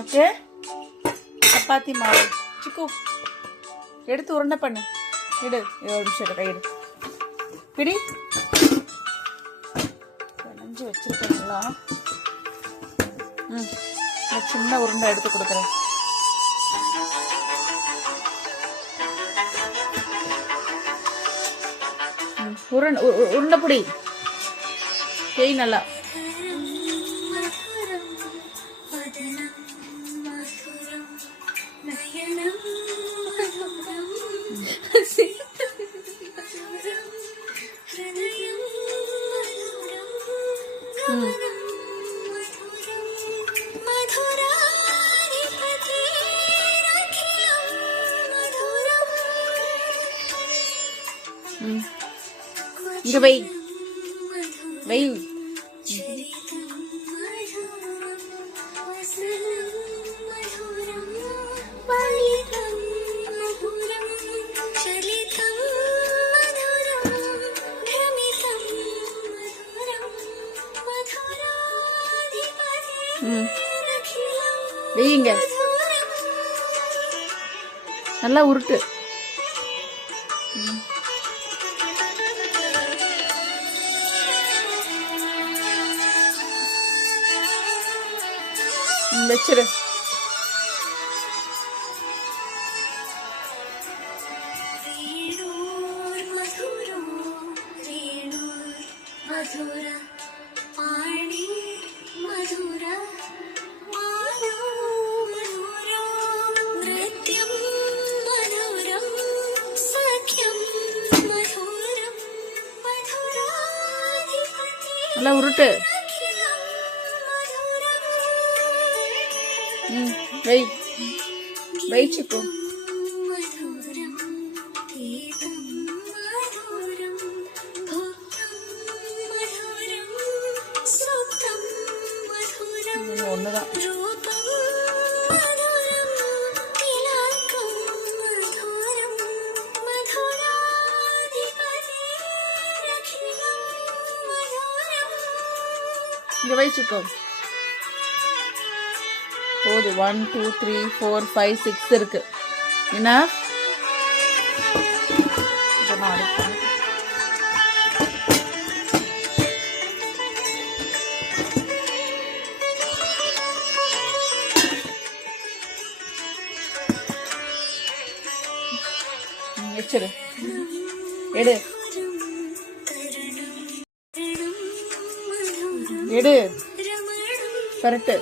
Okay, chapati மாவு சிக்கு எடுத்து உருண்டை பண்ணு. இடு, ஒரு நிமிஷம் கையிடு. பிடி, நனைஞ்சு வச்சிருக்கீங்களா? சின்ன உருண்டை எடுத்து கொடுக்குறேன். உருண்டை பிடி, தேய் நல்லா. இங்க வை வை. வெய்யுங்க, நல்லா உருட்டு. வச்சிரு. நல்லா உருட்டு. வை வை சிக்கு. ஒண்ணுதான். இங்க வை சிக்கு. போது 1 2 3 4 5 6 இருக்கு. என்ன வச்சிரு. எடு எடு, பரட்டு.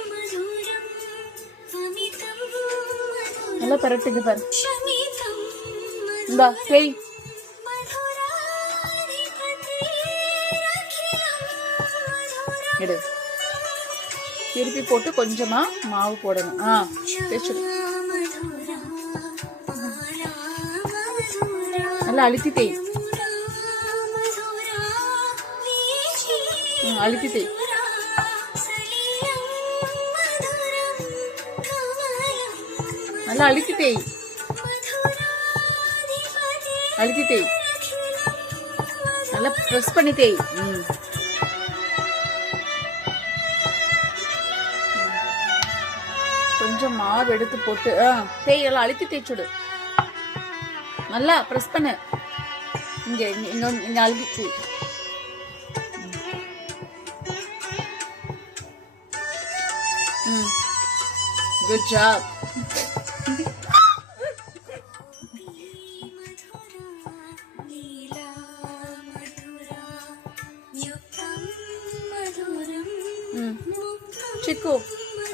நல்லா பரட்டுங்க பாரு. இந்தா செய். எடு, திருப்பி போட்டு கொஞ்சமா மாவு போடணும். தேய்ச்சிடு. நல்லா அழுத்தி தேய். அழுத்தி தேய். நல்லா அழுத்தி தேய். அழுத்தி தேய். நல்லா ப்ரெஸ் பண்ணி தேய். கொஞ்சம் மாவு எடுத்து போட்டு தேய். நல்லா அழுத்தி தேய்ச்சுடு. நல்லா ப்ரெஸ் பண்ணு. இங்க இங்க இங்க அழுத்தி தேய். Good job. சிக்கு,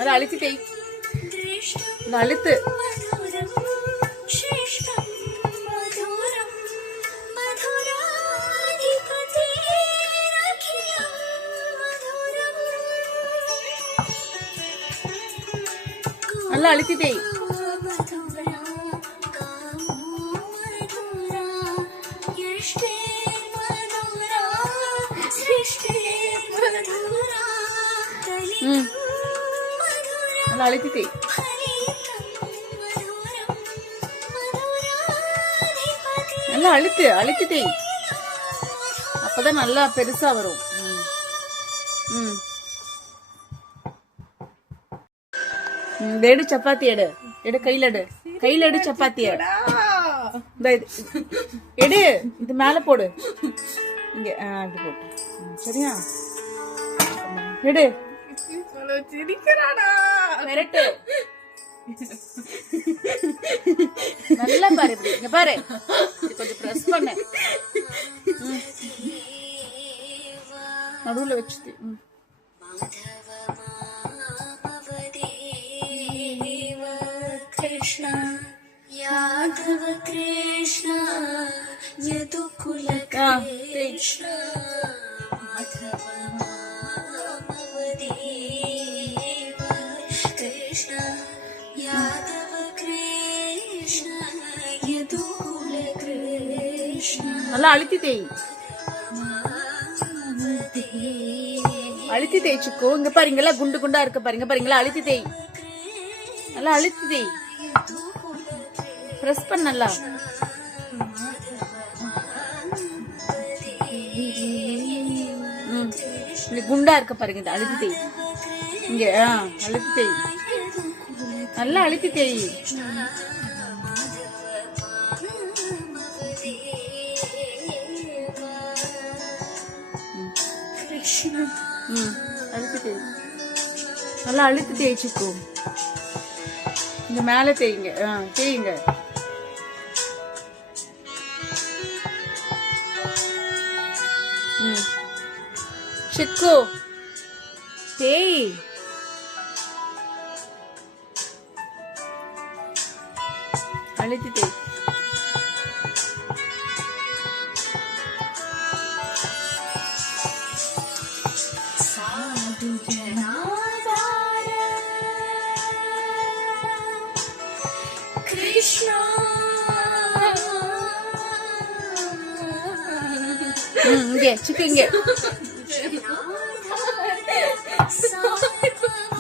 அதை அழுத்தி தேய். அழுத்து. நல்லா அழுத்தி தேய். நல்லா அழுத்தி தேய். நல்லா அழுத்து தேய். அப்பதான் நல்லா பெருசா வரும். ம் எடு சப்பாத்தி எடு எடு கையில எடு சப்பாத்திய எடு இது மேல போடு இங்க இப்படி போட்டு சரியா எடு மிரட்டு நல்லா பாரு இப்படி இங்க பாரு கொஞ்சம் பிரஸ் பண்ணு நடுவுல வச்சுட்டு कृष्ण यादव कृष्ण यदुकुल कृष्ण माधव मामवदेव कृष्ण यादव कृष्ण यदुकुल कृष्ण நல்லா அழுத்தி தேய்ச்சுக்கோ இங்க பாருங்களா குண்டு குண்டா இருக்க பாருங்களா அழுத்தி தேய் நல்லா அழுத்தி தேய் பிரஸ் பண்ண நல்லா இங்க குண்டா இருக்க பாருங்க இந்த அழுத்தி தேய் இங்க அழுத்தி தேய் நல்லா அழுத்தி தேய் அழுத்தி தேய் நல்லா அழுத்தி தேய்ச்சிக்கோ இங்க மேல தேய்ங்க தேய்ங்க சிக்கு தேய் அழுத்தி தேய் कृष्ण இங்க சிக்கு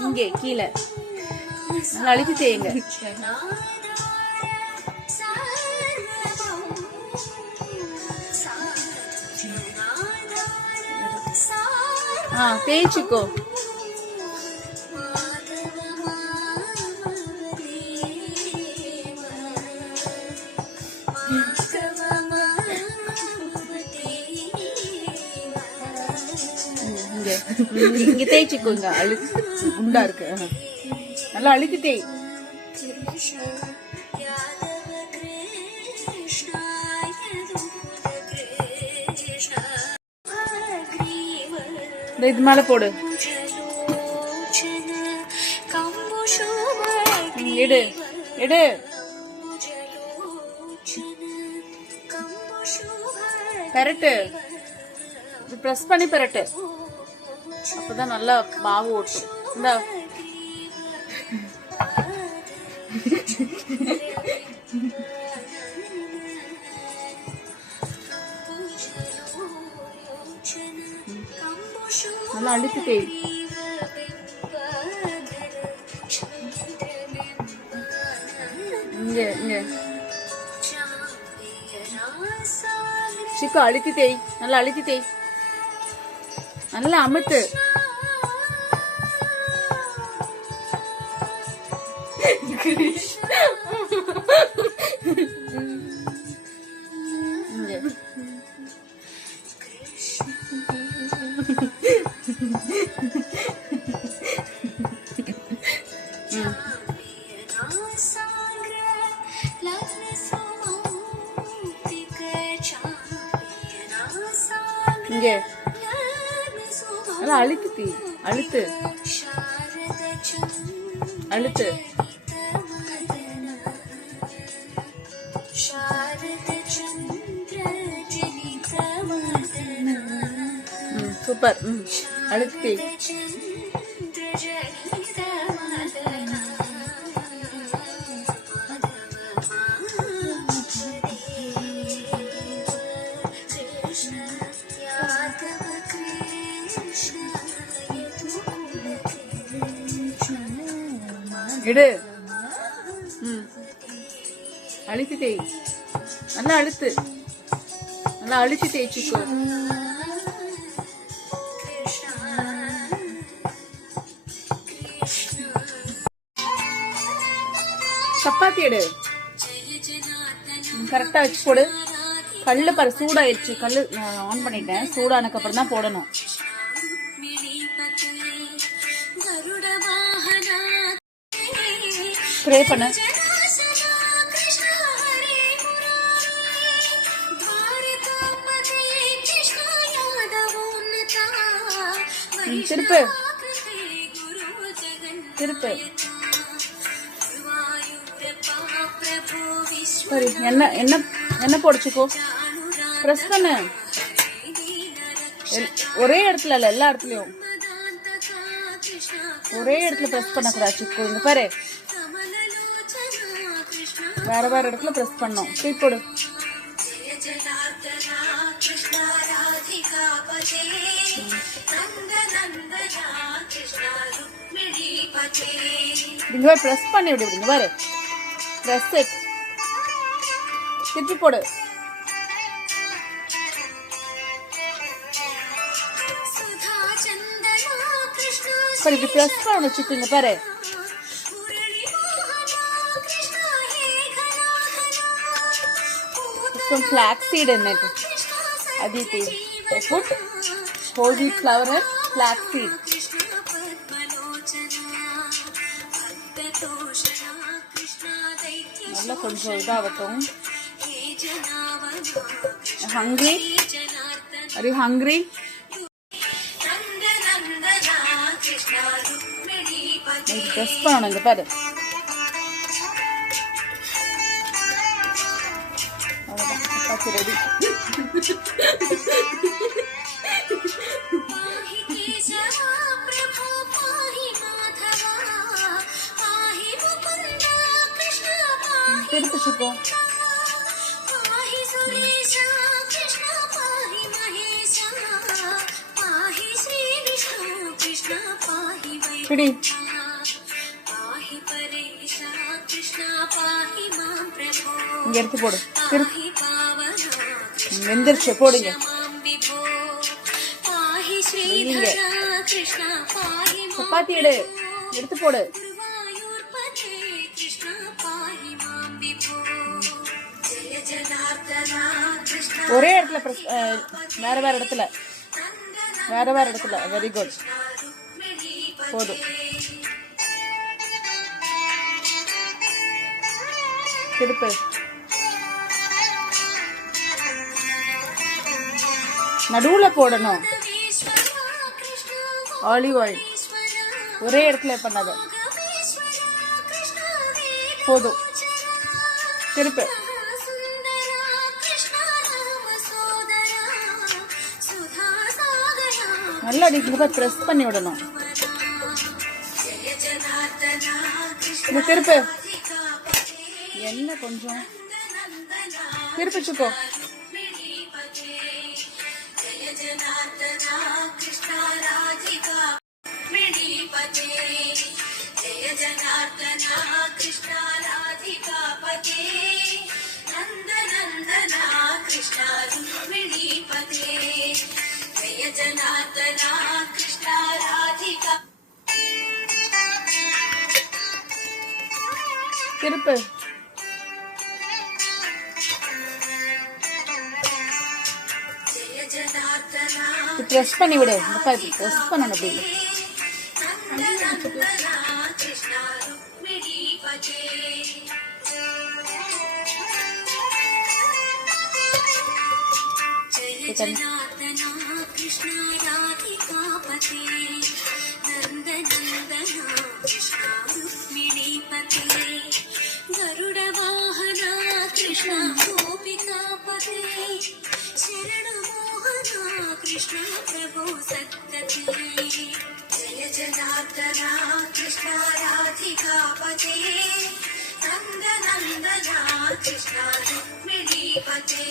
இங்க கீழே நல்லா அழுத்தி தேய்ங்க தேய்ச்சிக்கோ இங்க தேய்ச்சிக்கோ இங்க குண்டா இருக்கு நல்லா அழுத்தி தேய் இது மேல போடு எடு எடு பெரட்டு பிரஸ் பண்ணி பெரட்டு அப்பதான் நல்லா மாவு ஓட்டும் இந்த நல்லா அழுத்தி தேய் இங்க சிக்கு அழுத்தி தேய் நல்லா அழுத்தி தேய் நல்லா அமுத்து இங்க நல்லா அழுத்து அழுத்து அழுத்து சூப்பர் அழுத்து எடு அழுத்தி தேய் நல்லா அழுத்து நல்லா அழுத்தி தேய்ச்சிக்கோ சப்பாத்தி எடு. கரெக்டா வச்சு போடு. கல்லு பாரு சூடாயிடுச்சு. கல்லு ஆன் பண்ணிட்டேன். சூடானக்கு அப்புறம் தான் போடணும். ஸ்ப்ரே பண்ணு. திருப்பு திருப்பு. சரி என்ன என்ன என்ன போடுச்சுக்கோ. ப்ரெஸ் பண்ணு. ஒரே இடத்துல இல்ல, எல்லா இடத்துலயும் ஒரே இடத்துல ப்ரெஸ் பண்ணக்கூடாது சிக்கு. இங்க பாரு, வேற வேற இடத்துல ப்ரெஸ் பண்ணோம். தூக்கி போடு. இங்க ப்ரெஸ் பண்ணி விடு. இங்க பாரு, ப்ரெஸ் இட். திருப்பி போடு. சரி இப்படி ப்ரெஸ் பண்ணணும் சிக்கு. இங்க பாரு, some flax seed in it. Aditi, I put whole wheat flour and flax seed. நல்லா கொஞ்சம் இதாகட்டும். Hungry? Are you hungry? Press பண்ணணும். இங்க பாரு, சப்பாத்தி ரெடி. திருப்பிச்சுக்கோ. பிடி. இங்க எடுத்து போடு. வெந்திருச்சு, போடுங்க. சப்பாத்தி எடு, எடுத்து போடு. ஒரே இடத்துல வேற வேற இடத்துல வேற வேற இடத்துல. வெரி குட், போதும். திருப்பு. நடுவுல போடணும். ஆலிவ் ஆயில் ஒரே இடத்துல பண்ணாத. போதும். திருப்பு. நல்லா அடிக்கிறப்ப ப்ரெஸ் பண்ணி விடணும். திருப்பு. என்ன கொஞ்சம் திருப்பிச்சுக்கோ. திருப்பு. ப்ரெஸ் பண்ணி விடு. ப்ரெஸ் பண்ணணும். அப்படி कृष्ण प्रभु सत्पते जय जनार्दना कृष्ण राधिकापते नंद नंदना कृष्ण रुक्मिणीपते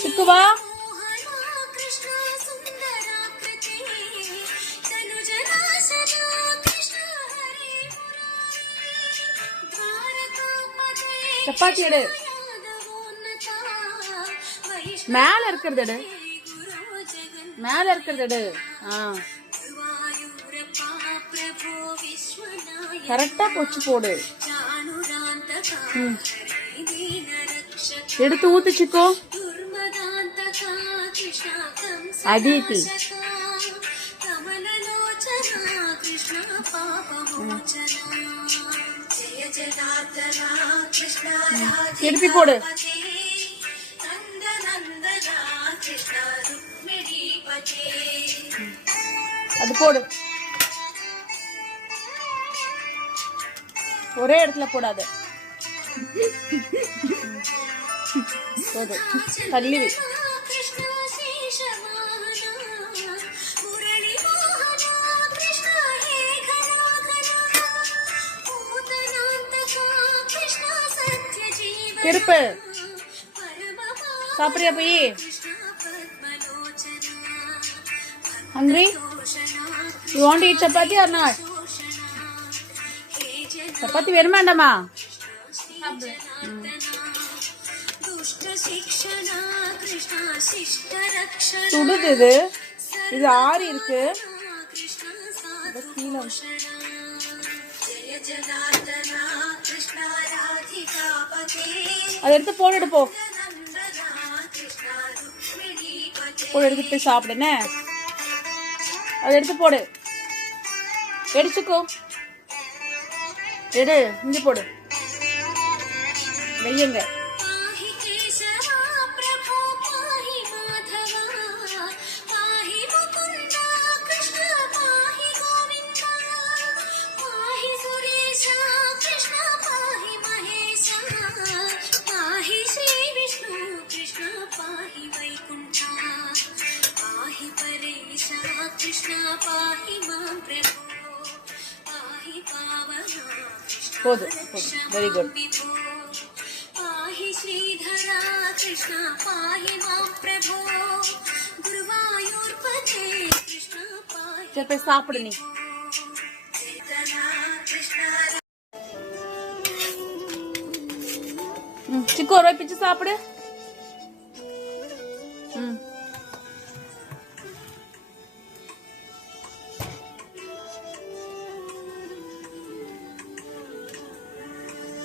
चिक्कुवा चपाती एडु மேல இருக்கிறது எடு, மேல இருக்கிறது எடு. கரெக்டா பொச்சு போடு. எடுத்து ஊத்துச்சுக்கோ. அதித்தி திருப்பி போடு. அது போடு. ஒரே இடத்துல போடாத. போது தள்ளி வை. திருப்பு. சாப்பிடுறியா போய்? Hungry? You want to eat chapati or not? Chapati வேணுமா வேண்டாமா? சுடுது இது. இது ஆறி இருக்கு. அதை எடுத்து போட்டு போ. போடு, எடுத்து போய் சாப்பிடுனே. அதை எடுத்து போடு. எடுத்துக்கோ. எடு, இங்க போடு. வெய்யுங்க. போதும், போதும். Very good. சரி போய் சாப்பிடு நீ. சிக்கு ஒரு பிச்சு சாப்பிடு.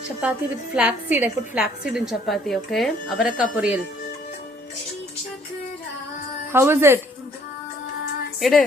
Chapati with flaxseed. I put flaxseed in chapati, okay? Avaraka poriyal. How is it? Edu.